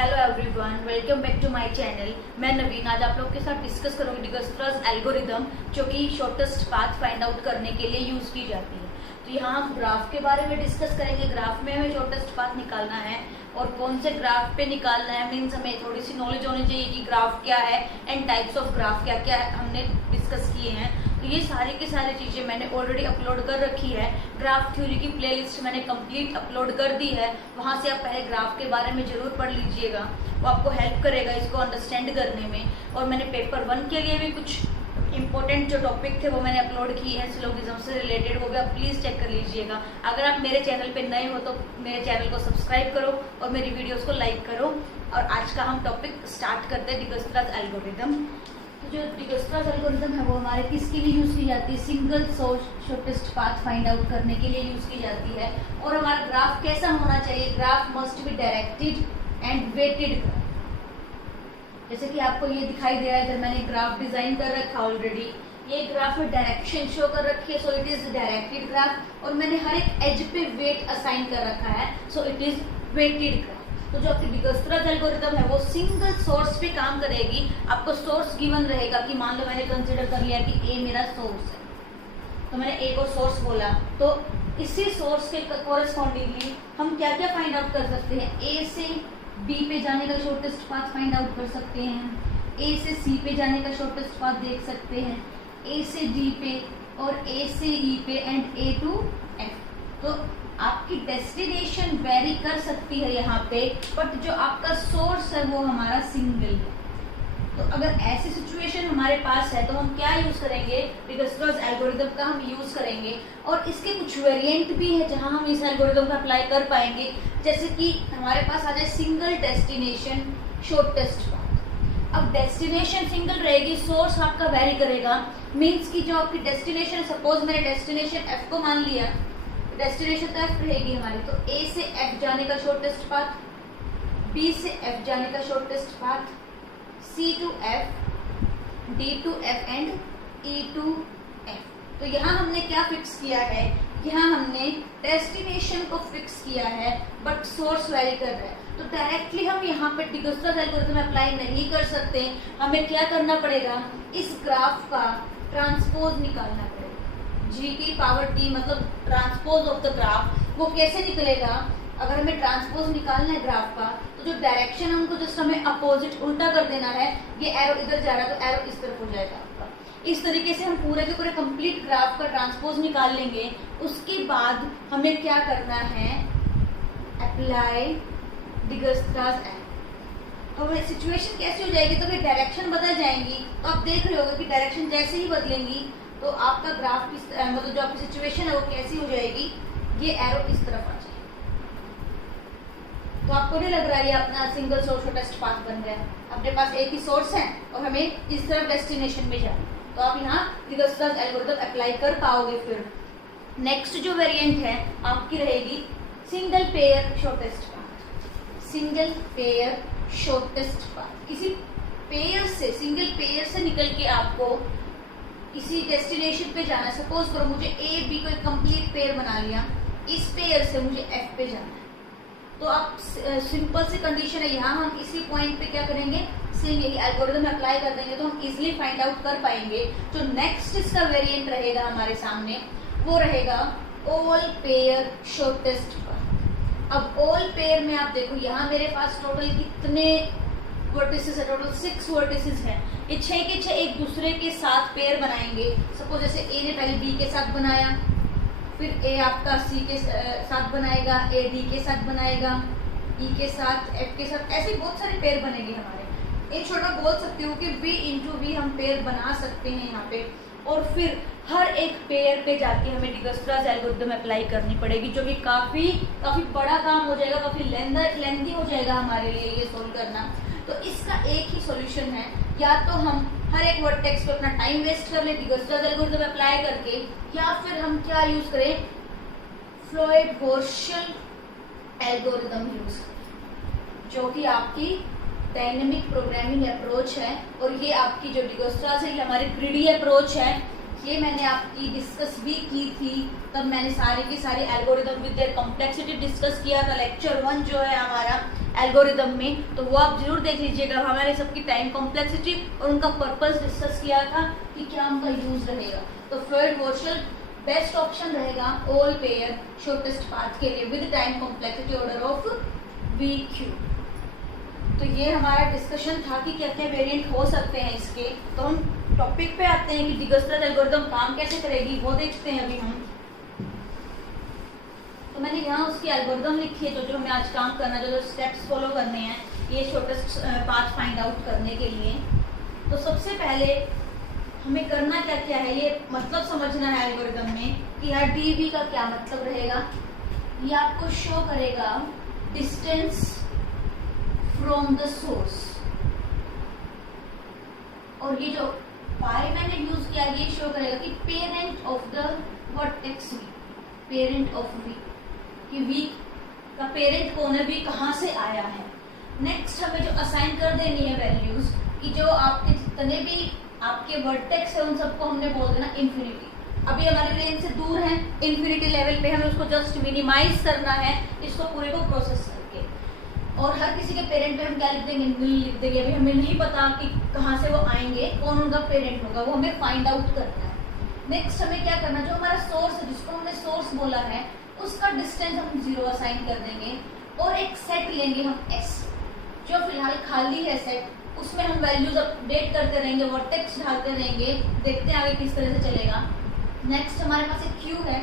Hello everyone, welcome back to my channel. मैं नवीन आज आप लोगों के साथ डिस्कस करूंगी डिगस्ट्रास एल्गोरिदम, जो कि शॉर्टेस्ट पाथ फाइंड आउट करने के लिए यूज की जाती है। तो यहाँ हम ग्राफ के बारे में डिस्कस करेंगे। ग्राफ में हमें शॉर्टेस्ट पाथ निकालना है और कौन से ग्राफ पे निकालना है, मीन्स हमें थोड़ी सी नॉलेज होनी चाहिए कि ग्राफ क्या है एंड टाइप्स ऑफ ग्राफ क्या क्या है, हमने डिस्कस किए हैं। तो ये सारी की सारी चीज़ें मैंने ऑलरेडी अपलोड कर रखी है। ग्राफ थ्योरी की प्लेलिस्ट मैंने कंप्लीट अपलोड कर दी है, वहाँ से आप पहले ग्राफ के बारे में जरूर पढ़ लीजिएगा, वो आपको हेल्प करेगा इसको अंडरस्टैंड करने में। और मैंने पेपर 1 के लिए भी कुछ इंपॉर्टेंट जो टॉपिक थे वो मैंने अपलोड किए हैं सिलोगिज्म से रिलेटेड, वो भी आप प्लीज़ चेक कर लीजिएगा। अगर आप मेरे चैनल पे नए हो तो मेरे चैनल को सब्सक्राइब करो और मेरी वीडियोस को लाइक करो। और आज का हम टॉपिक स्टार्ट करते हैं, डिगस्ट्रास एल्गोरिदम। तो जो डिगस्ट्रास एल्गोरिदम है वो हमारे किसके लिए यूज़ की जाती है? Single source shortest path find out करने के लिए यूज़ की जाती है। और हमारा ग्राफ कैसा होना चाहिए? Graph must be directed and weighted. जैसे कि आपको ये दिखाई दे रहा है, इधर मैंने ग्राफ डिजाइन कर रखा ऑलरेडी। ये ग्राफ में डायरेक्शन शो कर रखी है, so it is directed graph. और मैंने हर एक एज पे वेट असाइन कर रखा है, so it is weighted graph. तो जो आपकी डिगस्ट्रास एल्गोरिदम है वो सिंगल सोर्स पे काम करेगी। आपको सोर्स गिवन रहेगा कि मान लो मैंने कंसिडर कर लिया कि ए मेरा सोर्स है, तो मैंने ए को सोर्स बोला, तो इसी सोर्स के कोरस्पॉन्डिंगली हम क्या क्या फाइंड आउट कर सकते हैं? ए से बी पे जाने का शॉर्टेस्ट पाथ फाइंड आउट कर सकते हैं, ए से सी पे जाने का शॉर्टेस्ट पाथ देख सकते हैं, ए से डी पे और ए से ई पे एंड ए टू एफ। तो आपकी डेस्टिनेशन वेरी कर सकती है यहाँ पे, बट जो आपका सोर्स है वो हमारा सिंगल है। तो अगर ऐसी सिचुएशन हमारे पास है तो हम क्या यूज करेंगे? डिगस्ट्रास एल्गोरिदम का हम यूज करेंगे। और इसके कुछ वेरिएंट भी है जहां हम इस एल्गोरिदम को अप्लाई कर पाएंगे। जैसे कि हमारे पास आ जाए सिंगल डेस्टिनेशन शॉर्टेस्ट पाथ। अब डेस्टिनेशन सिंगल रहेगी, सोर्स आपका वेरी करेगा। मीन्स कि जो आपकी डेस्टिनेशन, सपोज मैंने डेस्टिनेशन एफ को मान लिया, डेस्टिनेशन तो एफ रहेगी हमारी, तो ए से एफ जाने का शॉर्टेस्ट पाथ, बी से एफ जाने का shortest path, C to F, D to F and E to F. तो यहाँ हमने क्या फिक्स किया है? यहाँ हमने डेस्टिनेशन को फिक्स किया है, बट सोर्स वेरी कर रहा है। तो डायरेक्टली हम यहाँ पे डिगस्ट्रास एल्गोरिथम अप्लाई नहीं कर सकते। हमें क्या करना पड़ेगा? इस ग्राफ का ट्रांसपोज निकालना पड़ेगा। जी की पावर टी मतलब ट्रांसपोज ऑफ द ग्राफ। वो कैसे निकलेगा? अगर हमें ट्रांसपोज निकालना है ग्राफ का, तो जो डायरेक्शन हमको जस्ट हमें अपोजिट उल्टा कर देना है। ये एरो इधर जा रहा है तो एरो इस तरफ हो जाएगा आपका। इस तरीके से हम पूरे के पूरे कंप्लीट ग्राफ का ट्रांसपोज निकाल लेंगे। उसके बाद हमें क्या करना है? Apply Dijkstra's algorithm. अब सिचुएशन कैसी हो जाएगी? तो फिर डायरेक्शन बदल जाएंगी। तो आप देख रहे होगे कि डायरेक्शन जैसे ही बदलेंगी तो आपका ग्राफ किस मतलब जो आपकी सिचुएशन है वो कैसी हो जाएगी? ये एरो इस तरफ आ जाएगी। तो आपको नहीं लग रहा है ये अपना सिंगल सोर्स शॉर्टेस्ट पाथ बन गया? अपने पास एक ही सोर्स है और हमें इस तरफ डेस्टिनेशन में जाना, तो आप यहाँ डिगस्ट्रास एल्गोरिथम अप्लाई कर पाओगे। फिर नेक्स्ट जो वेरिएंट है आपकी रहेगी single pair shortest path. Single pair shortest path, किसी पेयर से, सिंगल पेयर से निकल के आपको किसी डेस्टिनेशन पे जाना है। सपोज करो मुझे ए बी को एक कंप्लीट पेयर बना लिया, इस पेयर से मुझे एफ पे जाना है। तो आप सिंपल सी कंडीशन है, यहाँ हम इसी पॉइंट पे क्या करेंगे? सेम यही एल्गोरिथम अप्लाई कर देंगे तो हम इजीली फाइंड आउट कर पाएंगे। जो नेक्स्ट इसका वेरिएंट रहेगा हमारे सामने वो रहेगा ऑल पेयर शॉर्टेस्ट पाथ। अब ऑल पेयर में आप देखो यहाँ मेरे पास टोटल कितने वर्टिसेस है? टोटल 6 वर्टिसेस है। ये 6 के 6 एक दूसरे के साथ पेयर बनाएंगे। सपोज जैसे ए ने पहले बी के साथ बनाया, फिर ए आपका सी के साथ बनाएगा, ए डी के साथ बनाएगा, ई के साथ, एफ के साथ, ऐसे बहुत सारे पेयर बनेंगे हमारे। एक छोटा बोल सकती हूँ कि बी इंटू वी हम पेयर बना सकते हैं यहाँ पे। और फिर हर एक पेयर पे जाके हमें डिगस्ट्रास एल्गोरिथम अप्लाई करनी पड़ेगी, जो कि काफी बड़ा काम हो जाएगा, काफी लेंथी हो जाएगा हमारे लिए ये सोल्व करना। तो इसका एक ही सॉल्यूशन है, या तो हम हर एक वर्टेक्स पे अपना टाइम वेस्ट कर ले डिगस्ट्रास एल्गोरिथम अप्लाई करके, या फिर हम क्या यूज करें? फ्लोएड-गॉसियन एल्गोरिथम यूज करें, जो कि आपकी डायनेमिक प्रोग्रामिंग अप्रोच है। और ये आपकी जो डिगस्ट्रास है ये हमारी ग्रिडी अप्रोच है। ये मैंने आपकी डिस्कस भी की थी, तब मैंने सारे के सारे algorithm with their complexity discuss किया था। लेक्चर 1 जो है हमारा एल्गोरिदम में, तो वो आप जरूर देख लीजिएगा। हमारे सबकी टाइम कॉम्प्लेक्सिटी और उनका पर्पस डिस्कस किया था कि क्या उनका यूज रहेगा। तो फ्लोइड वॉशर बेस्ट ऑप्शन रहेगा ऑल पेयर शॉर्टेस्ट पाथ के लिए with time complexity order of VQ। तो ये हमारा डिस्कशन था कि क्या क्या वेरिएंट हो सकते हैं इसके। तो हम टॉपिक पे आते हैं कि डिगस्ट्रस एल्गोरिथम काम कैसे करेगी, वो देखते हैं अभी हम। तो मैंने यहाँ उसकी एल्गोरिथम लिखी है, जो हमें आज काम करना है, जो स्टेप्स फॉलो करने हैं ये शॉर्टेस्ट पाथ फाइंड आउट करने के लिए। तो सबसे पहले हमें करना क्या क्या है, ये मतलब समझना है एल्गोरिथम में कि यहाँ DV का क्या मतलब रहेगा। ये आपको शो करेगा डिस्टेंस फ्रॉम द सोर्स, और ये जो पाई मैंने यूज किया ये शो करेगा कि parent of the vertex V, parent of V, कि V का पेरेंट कौन है, V कहाँ से आया है। नेक्स्ट हमें जो असाइन कर देनी है वैल्यूज कि जो आपके जितने भी आपके वर्टेक्स है उन सबको हमने बोल देना इन्फिनिटी। अभी हमारी रेंज से दूर है, इन्फिनिटी लेवल पे हमें उसको जस्ट मिनिमाइज करना है इसको पूरे को प्रोसेस करके। और हर किसी के पेरेंट पे हम क्या लिख देंगे, नुल लिख देंगे। अभी हमें नहीं पता कि कहाँ से वो आएंगे, कौन उनका पेरेंट होगा, वो हमें फाइंड आउट करना है। नेक्स्ट हमें क्या करना, जो हमारा सोर्स है जिसको हमने सोर्स बोला है उसका डिस्टेंस हम 0 असाइन कर देंगे और एक सेट लेंगे हम S, जो फिलहाल खाली है सेट, उसमें हम वैल्यूज अपडेट करते रहेंगे, वर्टेक्स डालते रहेंगे, देखते हैं आगे किस तरह से चलेगा। नेक्स्ट हमारे पास एक Q है,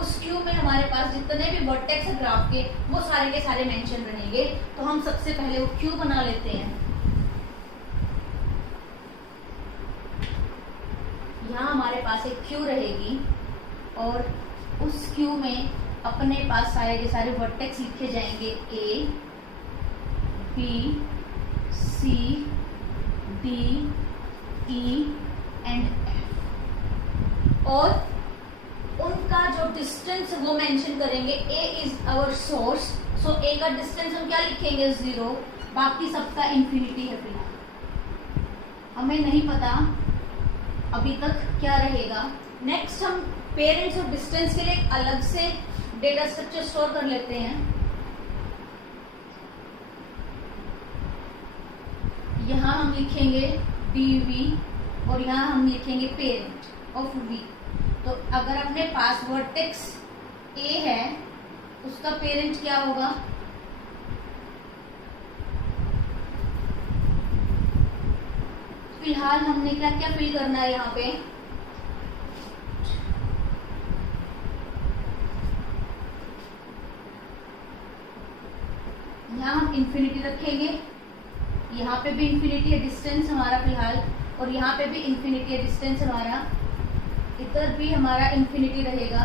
उस Q में हमारे पास जितने भी वर्टेक्स है ग्राफ के वो सारे के सारे मेंशन रहेंगे। तो हम सबसे पहले वो Q बना लेते हैं। यहाँ हमारे पास एक Q रहेगी और उस Q में अपने पास सारे के सारे वर्टेक्स लिखे जाएंगे A, B, C, D, E and F, और उनका जो डिस्टेंस वो मेंशन करेंगे। A is our source, so A का डिस्टेंस हम क्या लिखेंगे 0, बाकी सबका इन्फिनिटी है। फिलहाल हमें नहीं पता अभी तक क्या रहेगा। नेक्स्ट हम पेरेंट्स और डिस्टेंस के लिए अलग से डेटा स्ट्रक्चर स्टोर कर लेते हैं। यहाँ हम लिखेंगे DV और यहाँ हम लिखेंगे पेरेंट ऑफ V। तो अगर अपने पास वर्टेक्स A है उसका पेरेंट क्या होगा, फिलहाल हमने क्या क्या फिल करना है यहाँ पे। यहाँ हम इन्फिनिटी रखेंगे, यहाँ पे भी इन्फिनिटी है डिस्टेंस हमारा फिलहाल, और यहाँ पे भी इन्फिनिटी है डिस्टेंस हमारा, इधर भी हमारा इन्फिनिटी रहेगा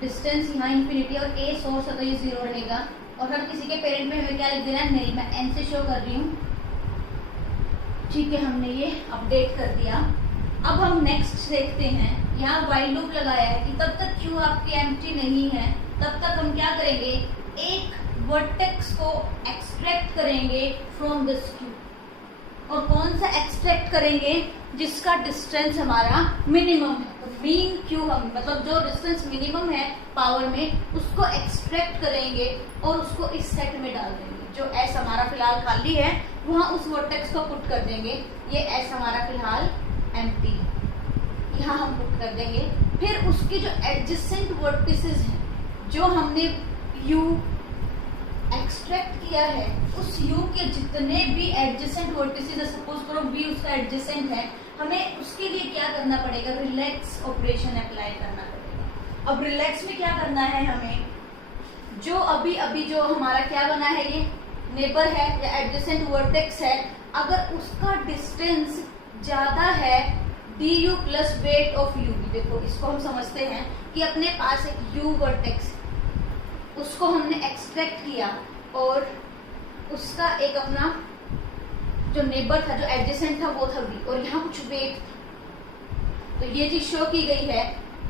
डिस्टेंस, यहाँ इन्फिनिटी, और A सोर्स है तो ये 0 रहेगा। और हर किसी के पेरेंट में हमें क्या लिख देना है, नहीं, मैं N से शो कर रही हूँ। ठीक है, हमने ये अपडेट कर दिया। अब हम नेक्स्ट देखते हैं, यहाँ व्हाइल लूप लगाया है कि तब तक Q आपकी एम्प्टी नहीं है तब तक हम क्या करेंगे, एक वर्टेक्स को एक्सट्रैक्ट करेंगे फ्रॉम दिस Q। और कौन सा एक्सट्रैक्ट करेंगे, जिसका डिस्टेंस हमारा मिनिमम है। तो मीन Q हम मतलब जो डिस्टेंस मिनिमम है पावर में उसको एक्सट्रैक्ट करेंगे और उसको इस सेट में डाल देंगे। जो S हमारा फिलहाल खाली है वहां उस वर्टेक्स को पुट कर देंगे। ये S हमारा फिलहाल एम्प्टी है, यहाँ हम पुट कर देंगे। फिर उसके जो एडजेसेंट वर्टिसेस हैं जो हमने U एक्सट्रैक्ट किया है, उस U के जितने भी एडजेसेंट वर्टिसेस है, सपोज करो V उसका एडजेसेंट है, हमें उसके लिए क्या करना पड़ेगा, रिलैक्स ऑपरेशन अप्लाई करना पड़ेगा। अब रिलैक्स में क्या करना है, हमें जो अभी जो हमारा क्या बना है, ये नेबर है या एडजेसेंट वर्टेक्स है, अगर उसका डिस्टेंस ज्यादा है du plus wait of u। देखो इसको हम समझते हैं कि अपने पास एक u वर्टेक्स, उसको हमने एक्सट्रैक्ट किया और उसका एक अपना जो नेबर था, जो एडजेसेंट था वो था v, और यहाँ कुछ वेट था। तो ये चीज शो की गई है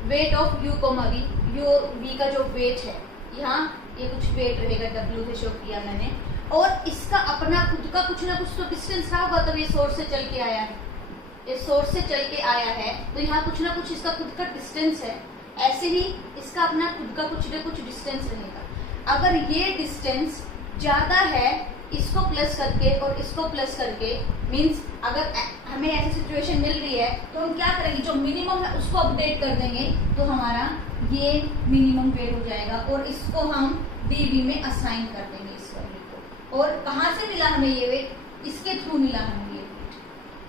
weight of u comma v, u v का जो वेट है, यहाँ ये कुछ वेट रहेगा w से शो किया मैंने, और इसका अपना खुद का कुछ ना कुछ तो डिस्टेंस रहा होगा, तब ये सोर्स से चल के आया है, ये सोर्स से चल के आया है, तो यहाँ कुछ ना कुछ इसका खुद का डिस्टेंस है। ऐसे ही इसका अपना खुद का कुछ ना कुछ डिस्टेंस रहेगा। अगर ये डिस्टेंस ज्यादा है इसको प्लस करके और इसको प्लस करके, मींस अगर हमें ऐसी सिचुएशन मिल रही है तो हम क्या करेंगे, जो मिनिमम है उसको अपडेट कर देंगे, तो हमारा ये मिनिमम वेट हो जाएगा और इसको हम डीबी में असाइन कर देंगे इस वैल्यू को। और कहाँ से मिला हमें ये वेट, इसके थ्रू मिला हमें ये वेट।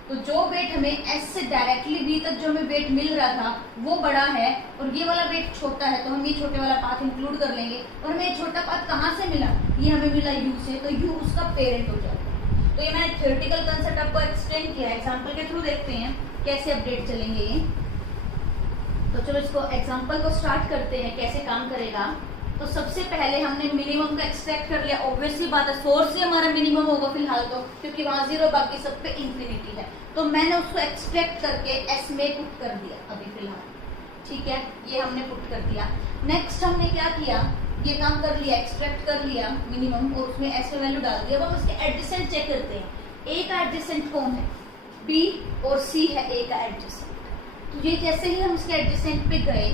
तो जो वेट हमें एस से डायरेक्टली बी तक जो हमें वेट मिल रहा था वो बड़ा है और ये वाला वेट छोटा है, तो हम ये छोटे वाला पाथ इंक्लूड कर लेंगे। और हमें ये छोटा पाथ कहाँ से मिला, ये हमें मिला यू से, तो यू उसका पेरेंट हो जाएगा। तो ये मैंने थ्योरेटिकल कंसेप्ट आपको एक्सप्लेन किया है, एग्जाम्पल के थ्रू देखते हैं कैसे अपडेट चलेंगे ये। तो चलो इसको एग्जाम्पल को स्टार्ट करते हैं कैसे काम करेगा। तो सबसे पहले हमने मिनिमम का एक्सट्रैक्ट कर लिया, ऑब्वियसली बात है सोर्स से हमारा मिनिमम होगा फिलहाल तो, क्योंकि वहां 0 बाकी सब पे इंफिनिटी है। तो मैंने उसको एक्सट्रैक्ट करके एस में पुट कर दिया अभी फिलहाल, ठीक है, ये हमने पुट कर दिया। नेक्स्ट हमने क्या किया, ये काम कर लिया, एक्सट्रैक्ट कर लिया मिनिमम और उसमें एस में वैल्यू डाल दिया। अब हम उसके एडजेसेंट चेक करते हैं। ए का एडजेसेंट कौन है, बी, और सी है ए का एडजेसेंट। तो ये जैसे ही हम इसके एडजेसेंट पे गए,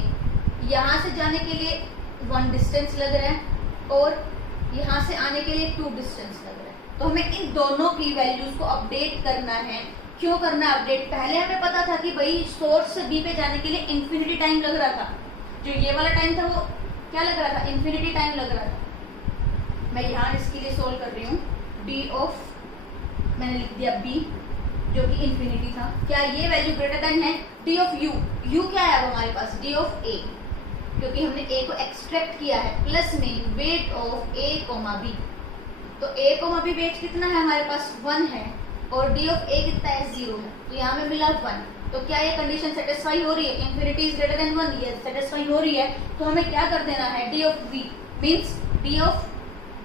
यहाँ से जाने के लिए 1 डिस्टेंस लग रहा है और यहाँ से आने के लिए 2 डिस्टेंस लग रहा है। तो हमें इन दोनों की वैल्यूज को अपडेट करना है। क्यों करना है अपडेट, पहले हमें पता था कि भाई सोर्स से बी पे जाने के लिए इंफिनिटी टाइम लग रहा था, जो ये वाला टाइम था वो क्या लग रहा था, इंफिनिटी टाइम लग रहा था। मैं यहाँ इसके लिए सोल्व कर रही हूँ, डी ऑफ, मैंने लिख दिया बी जो कि इंफिनिटी था। क्या ये वैल्यू ग्रेटर देन है डी ऑफ यू, यू क्या है अब हमारे पास, डी ऑफ ए, क्योंकि हमने ए को एक्सट्रैक्ट किया है, प्लस में weight of A comma B. तो ए कोमा बी वेट कितना है हमारे पास, 1 है और डी ऑफ ए कितना है, 0 है। तो यहाँ में मिला 1। तो क्या ये कंडीशन सेटिस्फाई हो रही है, इंफिनिटी इज ग्रेटर देन 1, ये सेटिस्फाई हो रही है। तो हमें क्या कर देना है, D of B means D of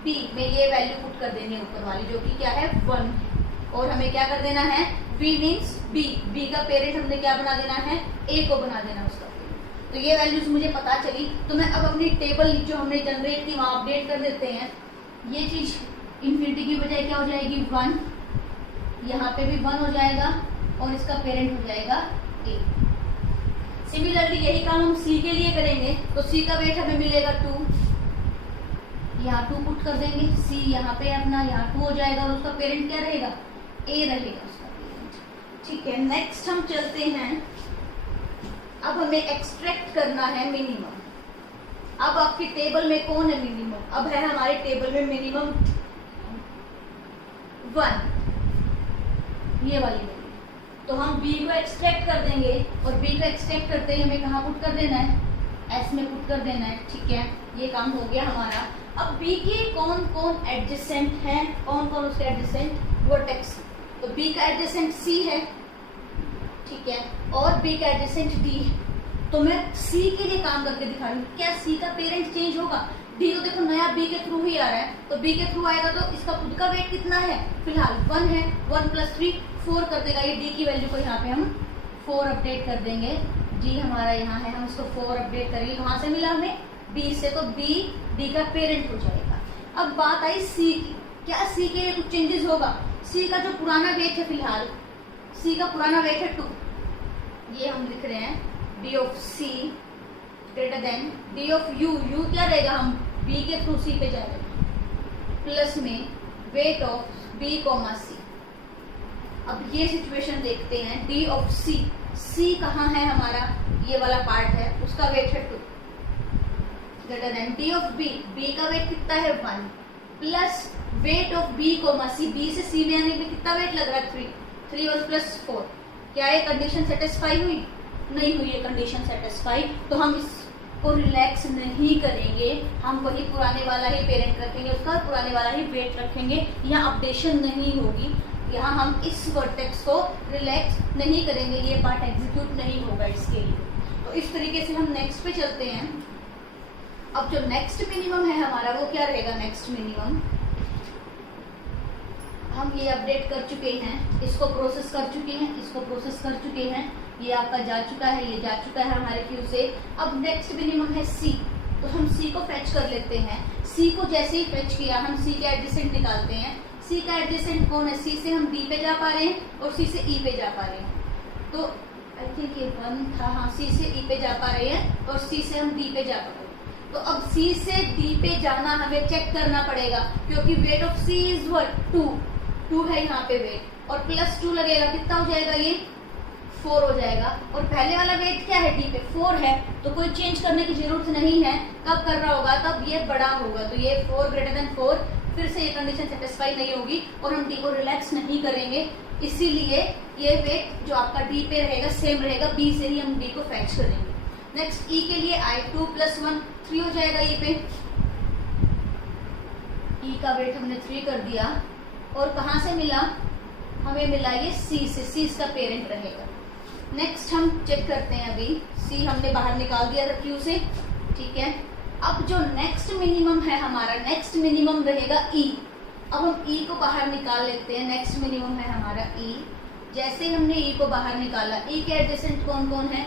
B में ये वैल्यू पुट कर देनी है ऊपर वाली, जो कि क्या है 1 है। और हमें क्या कर देना है, बी मीन्स बी, बी का पेरेंट हमने क्या बना देना है, ए को बना देना उसका। तो ये वैल्यूज मुझे पता चली, तो मैं अब अपनी टेबल जो हमने जनरेट की वहां अपडेट कर देते हैं। ये चीज इंफिनिटी की बजाय क्या हो जाएगी, 1, यहाँ पे भी 1 हो जाएगा और इसका पेरेंट हो जाएगा ए। सिमिलरली यही काम हम सी के लिए करेंगे। तो सी का वेट हमें मिलेगा 2, यहाँ 2 पुट कर देंगे, सी यहाँ पे अपना यहाँ 2 हो जाएगा और उसका पेरेंट क्या रहेगा, ए रहेगा उसका पेरेंट, ठीक है। नेक्स्ट हम चलते हैं, अब हमें एक्सट्रैक्ट करना है मिनिमम। अब आपकी टेबल में कौन है मिनिमम, अब है हमारे टेबल में मिनिमम 1, ये वाली वैल्यू। तो हम b को एक्सट्रैक्ट कर देंगे और b को एक्सट्रैक्ट करते ही हमें कहाँ पुट कर देना है, s में पुट कर देना है, ठीक है। ये काम हो गया हमारा। अब b के कौन कौन एडजेसेंट है, कौन कौन उसके एडजेसेंट, वर्टेक्स। तो b का एडजेसेंट c है, ठीक है, और b का एडजेसेंट d है। तो मैं c के लिए काम करके दिखा रही हूँ, क्या c का पेरेंट चेंज होगा, d तो देखो नया b के थ्रू ही आ रहा है, तो b के थ्रू आएगा तो इसका खुद का वेट कितना है, फिलहाल 1 है, 1 + 3 4 कर देगा। ये d की वैल्यू को यहाँ पे हम 4 अपडेट कर देंगे, d हमारा यहाँ है, हम इसको 4 अपडेट करेंगे। कहाँ से मिला हमें, b से, तो b d का पेरेंट हो जाएगा। अब बात आई c की, क्या c के लिए कुछ चेंजेस होगा, c का जो पुराना वेट है, फिलहाल c का पुराना वेट है 2, ये हम लिख रहे हैं d of c greater than d of u, u क्या रहेगा, हम b के थ्रू c पे जाएंगे, प्लस में वेट ऑफ b, c। अब ये सिचुएशन देखते हैं, d ऑफ c, c कहाँ है हमारा, ये वाला पार्ट है, उसका वेट है 2 greater than d of b, b का वेट कितना है 1, plus weight of b, c, b से c में आने पे कितना वेट लग रहा है 3 1 + 4। क्या ये कंडीशन सेटिस्फाई हुई, नहीं हुई ये कंडीशन सेटिस्फाई। तो हम इसको रिलैक्स नहीं करेंगे, हम वही पुराने वाला ही पेरेंट रखेंगे, उसका पुराने वाला ही वेट रखेंगे, यहाँ अपडेशन नहीं होगी, यहाँ हम इस वर्टेक्स को रिलैक्स नहीं करेंगे, ये पार्ट एग्जीक्यूट नहीं होगा इसके लिए। तो इस तरीके से हम नेक्स्ट पे चलते हैं। अब जो नेक्स्ट मिनिमम है हमारा वो क्या रहेगा, नेक्स्ट मिनिमम हम ये अपडेट कर चुके हैं, इसको प्रोसेस कर चुके हैं, इसको प्रोसेस कर चुके हैं, ये आपका जा चुका है, ये जा चुका है हमारे क्यू से। अब नेक्स्ट मिनिमम है c, तो हम c को फेच कर लेते हैं। c को जैसे ही फेच किया हम c का एडजेसेंट निकालते हैं। c का एडजेसेंट कौन है, c से हम d पे जा पा रहे हैं और c से e पे जा पा रहे हैं। तो आई थिंक ये 1 था, हाँ, c से e पे जा पा रहे हैं और c से हम d पे जा पा रहे हैं। तो अब C से D पे जाना हमें चेक करना पड़ेगा, क्योंकि weight of C is what 2 है यहाँ पे वेट, और +2 लगेगा, कितना हो जाएगा ये 4 हो जाएगा। और पहले वाला वेट क्या है D पे 4 है, तो कोई चेंज करने की जरूरत नहीं है। कब कर रहा होगा, तब ये बड़ा होगा, तो ये 4 > 4, फिर से ये कंडीशन सेटिस्फाई नहीं होगी और हम D को रिलैक्स नहीं करेंगे, इसीलिए ये वेट जो आपका D पे रहेगा सेम रहेगा, B से ही हम D को फैच करेंगे। नेक्स्ट E के लिए I 2 + 1 3 हो जाएगा, ये पे E का वेट हमने 3 कर दिया, और कहाँ से मिला, हमें मिला ये C से, C इसका पेरेंट रहेगा। नेक्स्ट हम चेक करते हैं, अभी C हमने बाहर निकाल दिया था Q से, ठीक है। अब जो नेक्स्ट मिनिमम है हमारा, नेक्स्ट मिनिमम रहेगा E। अब हम E को बाहर निकाल लेते हैं, नेक्स्ट मिनिमम है हमारा E। जैसे हमने E को बाहर निकाला, E के एडजेसेंट कौन कौन है,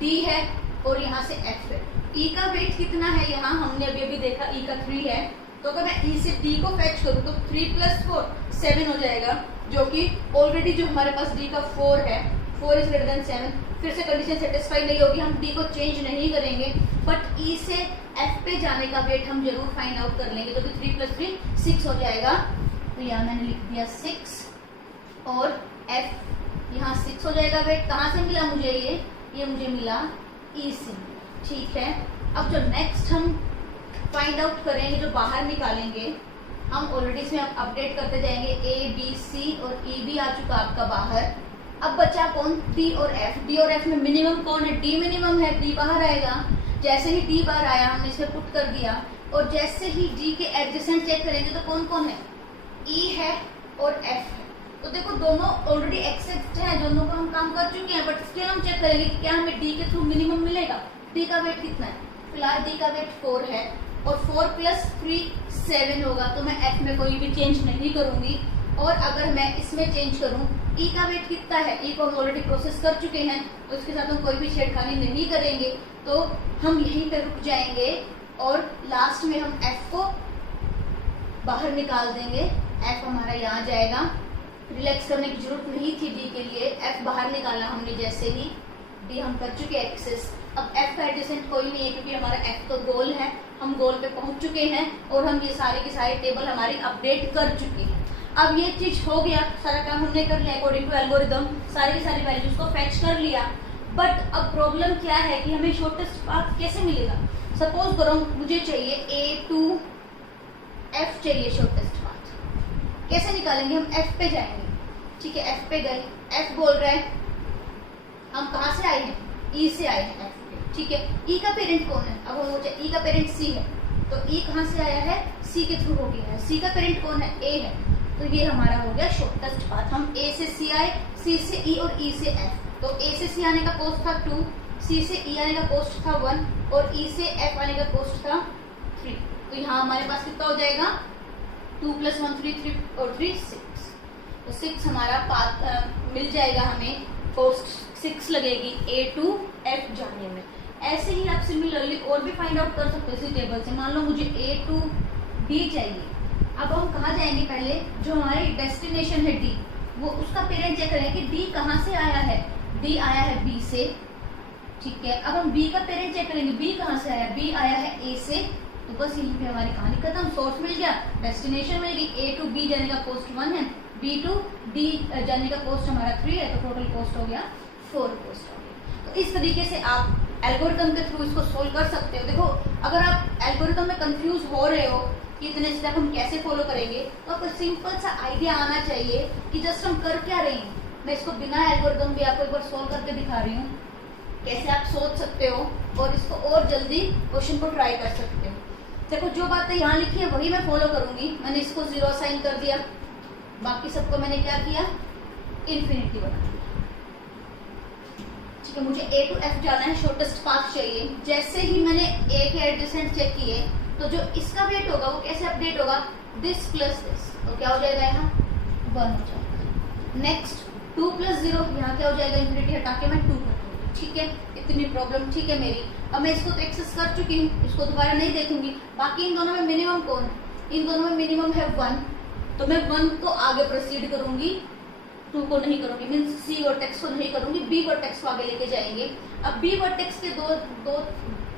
D है और यहाँ से F है। E का वेट कितना है, यहाँ हमने अभी देखा E का 3 है, तो अगर मैं E से D को फैच करूँ तो 3 + 4 7 हो जाएगा, जो कि ऑलरेडी जो हमारे पास D का 4 है, 4 इज ग्रेटर देन 7, फिर से कंडीशन सेटिस्फाई नहीं होगी, हम D को चेंज नहीं करेंगे, बट E से F पे जाने का वेट हम जरूर फाइंड आउट कर लेंगे, जो कि 3 + 3 6 हो जाएगा। तो यहाँ मैंने लिख दिया 6, और F यहाँ 6 हो जाएगा वेट। कहाँ से मिला मुझे ये मुझे मिला E से, ठीक है। अब जो नेक्स्ट हम फाइंड आउट करेंगे, जो बाहर निकालेंगे, हम ऑलरेडी इसमें अपडेट करते जाएंगे, A B C और E भी आ चुका आपका बाहर। अब बचा कौन, D और F। D और F में मिनिमम कौन है, D मिनिमम है, D बाहर आएगा। जैसे ही D बाहर आया हमने इसमें पुट कर दिया, और जैसे ही D के एडजेसेंट चेक करेंगे तो कौन कौन है, E है और F है। तो देखो दोनों ऑलरेडी एक्सेप्ट है, दोनों को हम काम कर चुके हैं, बट स्टिल हम चेक करेंगे कि क्या हमें D के थ्रू मिनिमम मिलेगा। D का वेट कितना है, फिलहाल D का वेट 4 है, और 4 + 3 7 होगा, तो मैं F में कोई भी चेंज नहीं करूंगी। और अगर मैं इसमें चेंज करूं, E का वेट कितना है, E को हम ऑलरेडी प्रोसेस कर चुके हैं, तो इसके साथ हम कोई भी छेड़खानी नहीं करेंगे, तो हम यहीं पे रुक जाएंगे, और लास्ट में हम F को बाहर निकाल देंगे। F हमारा यहाँ जाएगा, रिलैक्स करने की जरूरत नहीं थी D के लिए, F बाहर निकाला हमने, जैसे ही D हम कर चुके एक्सेस। अब F का एडजेसेंट कोई नहीं है, क्योंकि हमारा F तो गोल है, हम गोल पे पहुंच चुके हैं, और हम ये सारे की सारी टेबल हमारी अपडेट कर चुके हैं। अब ये चीज हो गया, सारा काम हमने कर लिया अकॉर्डिंग टू एल्गोरिदम, सारी की सारी वैल्यूज को फैच कर लिया। बट अब प्रॉब्लम क्या है कि हमें शॉर्टेस्ट पाथ कैसे मिलेगा। सपोज करो मुझे चाहिए A to F चाहिए शॉर्टेस्ट पाथ, कैसे निकालेंगे, हम F पे जाएंगे, ठीक है। F पे गए, F बोल रहा है हम कहाँ से आए हैं, E से आए हैं F पे, ठीक है। E का पेरेंट कौन है, अब हम E का पेरेंट C है, तो E कहाँ से आया है, C के थ्रू हो गया है। C का पेरेंट कौन है, A है, तो ये हमारा हो गया शॉर्टेस्ट पाथ। हम A से C आए, C से E और E से F, तो A से C आने का कॉस्ट था 2, C से E आने का कॉस्ट था 1, और E से F आने का कॉस्ट था 3। तो यहाँ हमारे पास कितना हो जाएगा, 2 + 1 3 3 और 3 6, तो 6 हमारा पाथ मिल जाएगा हमें, कॉस्ट 6 लगेगी A to F जाने में। ऐसे ही आप सिमिलरली और भी फाइंड आउट कर सकते हो इसी टेबल से। मान लो मुझे A to D चाहिए, अब हम कहाँ जाएंगे, पहले जो हमारी डेस्टिनेशन है D, वो उसका पेरेंट चेक करेंगे कि D कहाँ से आया है, D आया है B से, ठीक है। अब हम B का पेरेंट चेक करेंगे, B कहाँ से आया, B आया है A से, तो बस यहीं पे हमारी कहानी खत्म। सोर्स मिल गया, डेस्टिनेशन मिल गई, A to B जाने का कॉस्ट 1 है, B to D जाने का कॉस्ट हमारा 3 है, तो टोटल कॉस्ट हो गया 4 कॉस्ट हो गया। तो इस तरीके से आप एल्गोरिथम के थ्रू इसको सोल्व कर सकते हो। देखो अगर आप एल्गोरिथम में कंफ्यूज हो रहे हो कि इतने स्टेप हम कैसे फॉलो करेंगे, तो आपको सिंपल सा आइडिया आना चाहिए कि जस्ट हम कर क्या रहे हैं। मैं इसको बिना एल्गोरिथम भी आपको एक बार सोल्व करके दिखा रही हूँ, कैसे आप सोच सकते हो और इसको और जल्दी क्वेश्चन को ट्राई कर सकते हो। देखो जो बातें यहाँ लिखी है वही मैं फॉलो करूंगी। मैंने इसको 0 असाइन कर दिया, बाकी सबको मैंने क्या किया, इन्फिनिटी बना दिया, ठीक है। मुझे A to F जाना है, शॉर्टेस्ट पाथ चाहिए। जैसे ही मैंने A के एडजेसेंट चेक किए, तो जो इसका वेट होगा वो कैसे अपडेट होगा, दिस प्लस दिस, तो क्या हो जाएगा, यहाँ 1 हो जाएगा। नेक्स्ट 2 + 0, यहाँ क्या हो जाएगा, इन्फिनिटी हटा के मैं 2 कर दूंगी, ठीक है। इतनी प्रॉब्लम ठीक है मेरी। अब मैं इसको तो एक्सेस कर चुकी हूँ, इसको दोबारा नहीं देखूंगी। बाकी इन दोनों में मिनिमम कौन है, इन दोनों में मिनिमम है 1, तो मैं 1 को आगे प्रोसीड करूंगी, 2 को नहीं करूंगी, मीन्स C वर्टेक्स को नहीं करूंगी, B वर्टेक्स को आगे लेके जाएंगे। अब B वर्टेक्स के दो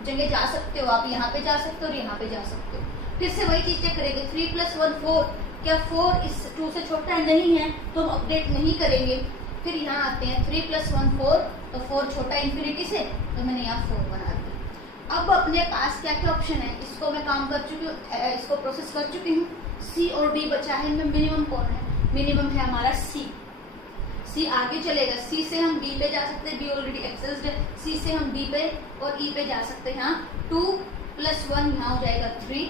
जगह जा सकते हो, आप यहाँ पे जा सकते हो और यहाँ पे जा सकते हो। फिर से वही चीज चेक करेंगे, 3 + 1 4, क्या 4 इस 2 से छोटा नहीं है, तो हम अपडेट नहीं करेंगे। फिर यहाँ आते हैं 3 + 1 4, तो 4 छोटा इंफिनिटी से, तो मैंने यहाँ 4 बना दिया। अब अपने पास क्या क्या ऑप्शन है, इसको मैं काम कर चुकी हूँ, इसको प्रोसेस कर चुकी हूँ। सी और डी बचा है, इनमें मिनिमम कौन है, मिनिमम है हमारा सी। सी आगे चलेगा, सी से हम बी पे जा सकते हैं, बी ऑलरेडी एक्सेस्ड है, सी से हम डी पे और ई पे जा सकते हैं। यहाँ 2 + 1 यहाँ हो जाएगा 3,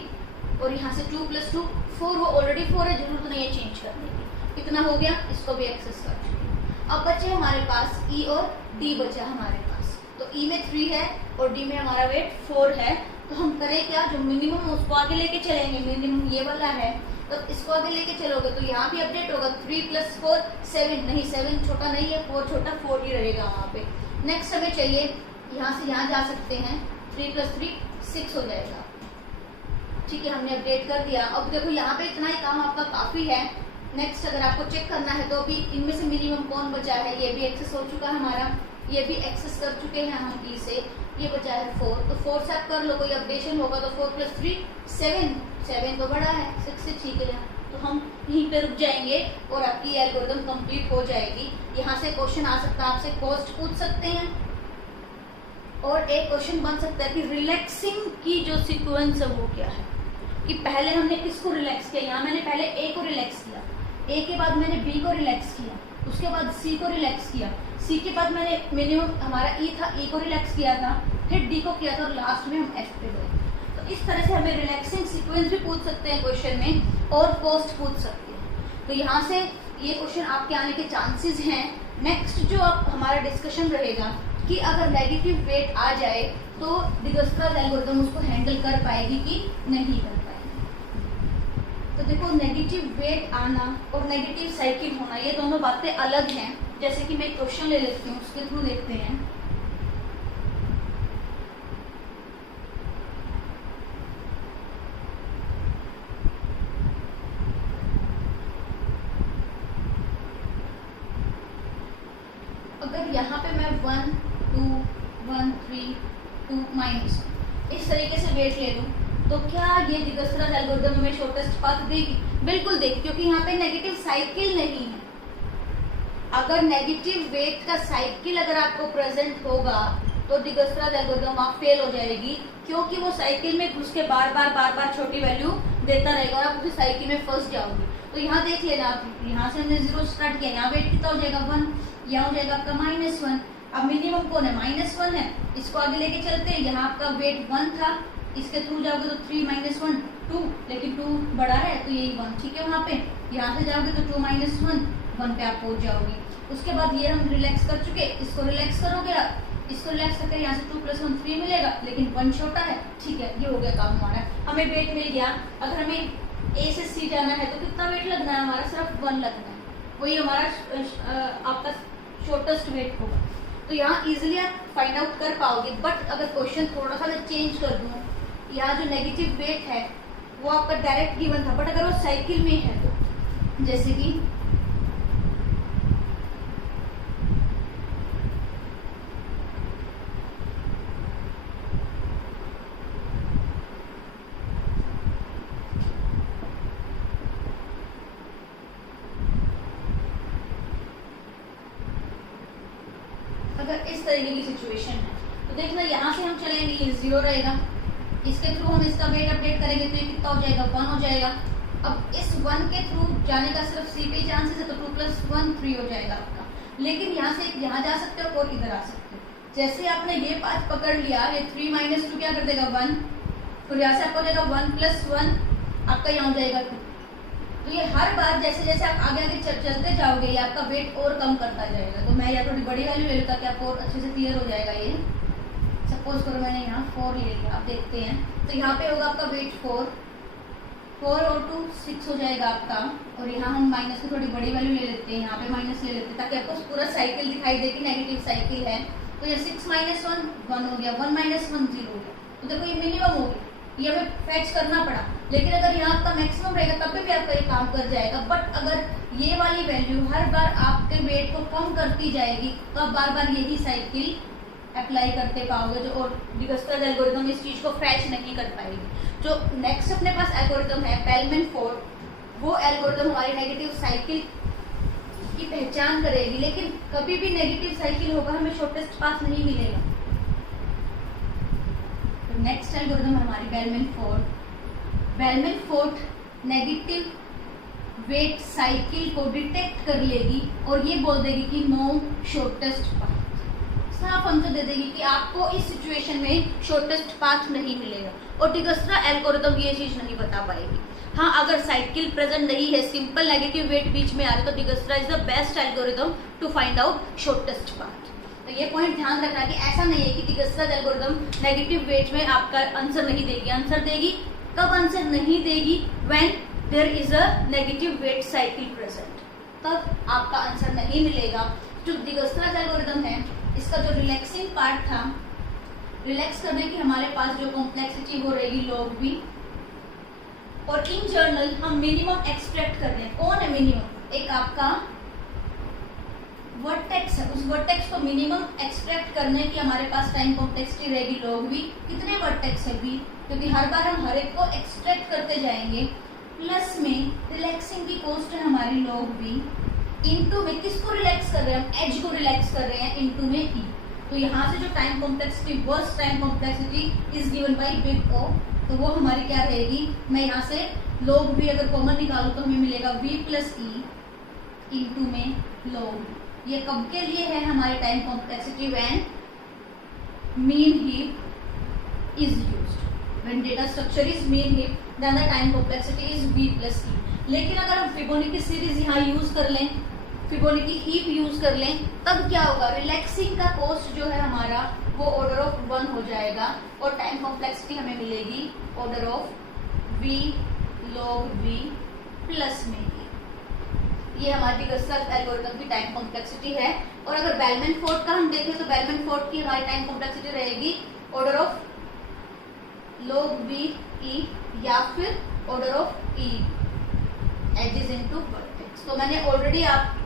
और यहाँ से 2 + 2 4, वो ऑलरेडी 4 है, जरूरत नहीं है चेंज करने की। इतना हो गया, इसको भी एक्सेस कर चुके हैं। अब बचे हमारे पास ई और डी बचा हमारे पास, तो ई में 3 है और डी में हमारा वेट 4 है। तो हम करें क्या, जो मिनिमम उसको आगे लेके चलेंगे, मिनिमम ये वाला है, तो इसको आगे लेके चलोगे तो यहाँ भी अपडेट होगा, 3 + 4 7, नहीं 7 छोटा नहीं है, 4 छोटा, 4 ही रहेगा वहाँ पे। नेक्स्ट हमें चाहिए, यहाँ से यहाँ जा सकते हैं, 3 + 3 6 हो जाएगा। ठीक है, हमने अपडेट कर दिया। अब देखो यहाँ पे इतना ही काम आपका काफी है। नेक्स्ट अगर आपको चेक करना है तो अभी इनमें से मिनिमम कौन बचा है, ये भी एक्सेस हो चुका है हमारा, ये भी एक्सेस कर चुके हैं हम ई से, ये बचा है 4, तो 4 से आप कर लो, कोई अपडेशन होगा तो 4 + 3 7, 7 तो बड़ा है, 6 से ठीक है, तो हम यहीं पे रुक जाएंगे और आपकी एल्गोरिथम कंप्लीट हो जाएगी। यहाँ से क्वेश्चन आ सकता है, आपसे कॉस्ट पूछ सकते हैं, और एक क्वेश्चन बन सकता है कि रिलैक्सिंग की जो सीक्वेंस है वो क्या है, कि पहले हमने किसको रिलैक्स किया। यहाँ मैंने पहले ए को रिलैक्स किया, ए के बाद मैंने बी को रिलैक्स किया, उसके बाद सी को रिलैक्स किया, सी के बाद मैंने मिनिमम हमारा ई था, ई को रिलैक्स किया था, फिर डी को किया था, और लास्ट में हम एफ पे गए। तो इस तरह से हमें रिलैक्सिंग सीक्वेंस भी पूछ सकते हैं क्वेश्चन में, और कॉस्ट पूछ सकते हैं। तो यहाँ से ये क्वेश्चन आपके आने के चांसेस हैं। नेक्स्ट जो अब हमारा डिस्कशन रहेगा कि अगर नेगेटिव वेट आ जाए तो डिगस्ट्रास एल्गोरिथम उसको हैंडल कर पाएगी कि नहीं कर पाएगी। तो देखो, नेगेटिव वेट आना और नेगेटिव साइकिल होना, ये दोनों बातें अलग हैं। जैसे कि मैं क्वेश्चन ले लेती हूँ, उसके थ्रू देखते हैं। अगर यहाँ पे मैं 1 2 1 3 2 माइनस इस तरीके से वेट ले लूँ, तो क्या ये डिगस्ट्रास एल्गोरिथम हमें शॉर्टेस्ट पाथ देगी? बिल्कुल देगी, क्योंकि यहाँ पे नेगेटिव साइकिल नहीं है। अगर नेगेटिव वेट का साइकिल अगर आपको प्रेजेंट होगा तो डिगस्ट्रास एल्गोरिथम आप फेल हो जाएगी, क्योंकि वो साइकिल में घुस के बार बार छोटी वैल्यू देता रहेगा और आप उसी साइकिल में फंस जाओगे। तो यहाँ देख लेना, आप यहाँ से हमने 0 स्टार्ट किया, यहाँ वेट कितना हो जाएगा 1, यहाँ हो जाएगा आपका -1। अब मिनिमम कौन है, -1 है, इसको आगे लेके चलते हैं। यहाँ आपका वेट 1 था, इसके थ्रू जाओगे तो 3 - 1 2, लेकिन 2 बड़ा है तो यही 1 ठीक है वहाँ पे। यहाँ से जाओगे तो 2 - 1 पे आप पहुंच जाओगे। उसके बाद ये हम रिलैक्स कर चुके, इसको रिलैक्स करोगे आप, इसको रिलैक्स करके यहाँ से 2 + 1 3 मिलेगा, लेकिन 1 छोटा है, ठीक है, ये हो गया काम हमारा। हमें वेट मिल गया। अगर हमें ए से सी जाना है तो कितना वेट लगना है हमारा, सिर्फ 1 लगना है, वही हमारा आपका शॉर्टेस्ट वेट होगा। तो यहाँ इजिली आप फाइंड आउट कर पाओगे। बट अगर क्वेश्चन थोड़ा सा मैं चेंज कर दूँ, यहाँ जो नेगेटिव वेट है वो आपका डायरेक्ट गिवन था, बट अगर वो साइकिल में है तो जैसे कि अगर इस तरीके की सिचुएशन है तो देखना, यहाँ से हम चलेंगे, ये 0 रहेगा, इसके थ्रू हम इसका वेट अपडेट करेंगे तो ये कितना हो जाएगा 1 हो जाएगा। अब इस 1 के थ्रू जाने का सिर्फ सी पे चांसेस है, तो 2 + 1 3 हो जाएगा आपका। लेकिन यहाँ से यहाँ जा सकते हो और इधर आ सकते हो। जैसे आपने ये पाथ पकड़ लिया, ये 3 - 2 क्या कर देगा 1, फिर यहाँ से आपको हो जाएगा 1 + 1 आपका यहाँ हो जाएगा 2। तो ये हर बार जैसे जैसे आप आगे आगे चलते जाओगे ये आपका वेट और कम करता जाएगा। तो मैं यहाँ थोड़ी बड़ी वैल्यू ले लेता, क्या और अच्छे से क्लियर हो जाएगा। ये सपोज करो मैंने यहाँ 4 ले लिया, आप देखते हैं तो यहाँ पे होगा आपका वेट 4 और 2 6 हो जाएगा आपका। और यहाँ हम माइनस की थोड़ी बड़ी वैल्यू ले लेते हैं, यहाँ पे माइनस ले लेते हैं ताकि आपको पूरा साइकिल दिखाई दे कि नेगेटिव साइकिल है। तो ये 6 - 1 1 हो गया, 1 - 1 0 हो गया। तो देखो ये मिनिमम हो गया, ये हमें फैच करना पड़ा। लेकिन अगर यहाँ आपका मैक्सिमम रहेगा तब भी आपका ये काम कर जाएगा। बट अगर ये वाली वैल्यू हर बार आपके वेट को कम करती जाएगी तो आप बार बार यही साइकिल अप्लाई करते पाओगे जो, और डिगस्ट्रास एल्गोरिथम इस चीज को फैच नहीं कर पाएगी। जो नेक्स्ट अपने पास एल्गोरिथम है बेलमैन फोर्ड, वो एल्गोरिथम हमारी नेगेटिव साइकिल की पहचान करेगी, लेकिन कभी भी नेगेटिव साइकिल होगा हमें शॉर्टेस्ट पाथ नहीं मिलेगा। तो नेक्स्ट एल्गोरिथम हमारी Bellman Ford. Bellman Ford negative weight cycle को डिटेक्ट कर लेगी और ये बोल देगी कि नो शॉर्टेस्ट पाथ, साफ आंसर दे देगी कि आपको इस सिचुएशन में शॉर्टेस्ट पाथ नहीं मिलेगा, और डिगस्ट्रा एल्गोरिथम ये चीज नहीं बता पाएगी। हाँ, अगर साइकिल प्रेजेंट नहीं है, सिंपल नेगेटिव वेट बीच में आ रहा है, तो Dijkstra is the best algorithm to find out shortest path. तो ये पॉइंट ध्यान रखना कि ऐसा नहीं है कि डिगस्ट्रा एल्गोरिथम नेगेटिव वेट में आपका आंसर नहीं देगी। आंसर देगी, कब आंसर नहीं देगी? When there is a negative weight cycle present, तब आपका आंसर नहीं मिलेगा। जो डिगस्ट्रा एल्गोरिथम है, इसका जो रिलैक्सिंग पार्ट था, रिलैक्स करने की हमारे पास जो कॉम्प्लेक्सिटी वो रहेगी log v, और इन जर्नल हम मिनिमम एक्सट्रैक्ट कर रहे हैं। कौन है मिनिमम? एक आपका वर्टेक्स है, उस वर्टेक्स को मिनिमम एक्सट्रैक्ट करने की हमारे पास टाइम कॉम्प्लेक्सिटी रहेगी log v। कितने वर्टेक्स है? v, क्योंकि हर बार हम हर एक को एक्सट्रैक्ट करते जाएंगे। प्लस में रिलैक्सिंग की कॉस्ट है हमारी log v, इनटू में किसको रिलैक्स कर रहे हैं? हम एज को रिलैक्स कर रहे हैं, इनटू में e। तो यहाँ से जो time complexity, worst time complexity is given by big O, तो वो हमारी क्या रहेगी? मैं यहाँ से log v अगर कॉमन निकालूं तो हमें मिलेगा v प्लस ई इंटू में log। ये कब के लिए है हमारी time complexity? When min heap is used, when data structure is min heap, then the time complexity is v plus E. लेकिन अगर हम फिबोनाची सीरीज यहाँ यूज कर लें, फिबोनाची हीप यूज कर लें, तब क्या होगा? रिलैक्सिंग का कॉस्ट जो है हमारा वो ऑर्डर ऑफ 1 हो जाएगा, और टाइम कॉम्प्लेक्सिटी हमें मिलेगी order of v log v plus में e। ये हमारी डिगस्ट्रा एल्गोरिथम की टाइम कॉम्प्लेक्सिटी है। और अगर बेलमैन फोर्ड का हम देखें तो बेलमैन फोर्ड की हमारी टाइम कॉम्प्लेक्सिटी रहेगी order of log v e या फिर order of e edges into vertex. तो मैंने ऑलरेडी आप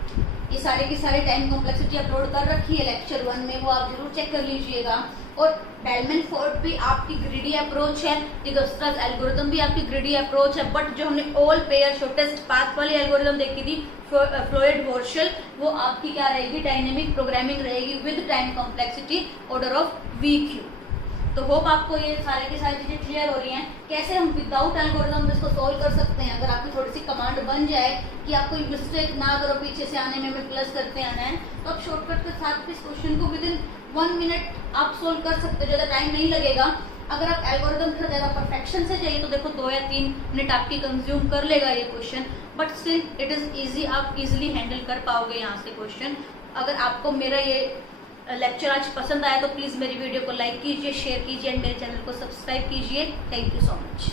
ये सारे की सारी टाइम कॉम्प्लेक्सिटी अपलोड कर रखी है लेक्चर 1 में, वो आप जरूर चेक कर लीजिएगा। और बेलमैन फोर्ड भी आपकी ग्रिडी अप्रोच है, डिगस्ट्रा एल्गोरिथम भी आपकी ग्रिडी अप्रोच है, बट जो हमने ऑल पेयर शॉर्टेस्ट पाथ वाली एल्गोरिथम देखी थी फ्लोयड वॉर्शल, वो आपकी क्या रहेगी? डायनेमिक प्रोग्रामिंग रहेगी with time complexity order of v Q. तो होप आपको ये सारे की सारी चीजें क्लियर हो रही हैं, कैसे हम विदाउट एल्गोरिथम इसको सोल्व कर सकते हैं। अगर आपकी थोड़ी सी कमांड बन जाए कि आप कोई मिस्टेक ना करो पीछे से आने में, हमें प्लस करते आना है, तो आप शॉर्टकट के साथ इस क्वेश्चन को विद इन 1 मिनट आप सोल्व कर सकते हो, ज़्यादा टाइम नहीं लगेगा। अगर आप एल्गोरिथम के साथ ज़्यादा परफेक्शन से चाहिए तो देखो 2 या 3 मिनट आपकी कंज्यूम कर लेगा ये question, but still it is easy, आप इजीली हैंडल कर पाओगे यहाँ से क्वेश्चन। अगर आपको मेरा ये लेक्चर आज पसंद आया तो प्लीज़ मेरी वीडियो को लाइक कीजिए, शेयर कीजिए एंड मेरे चैनल को सब्सक्राइब कीजिए। Thank you so much.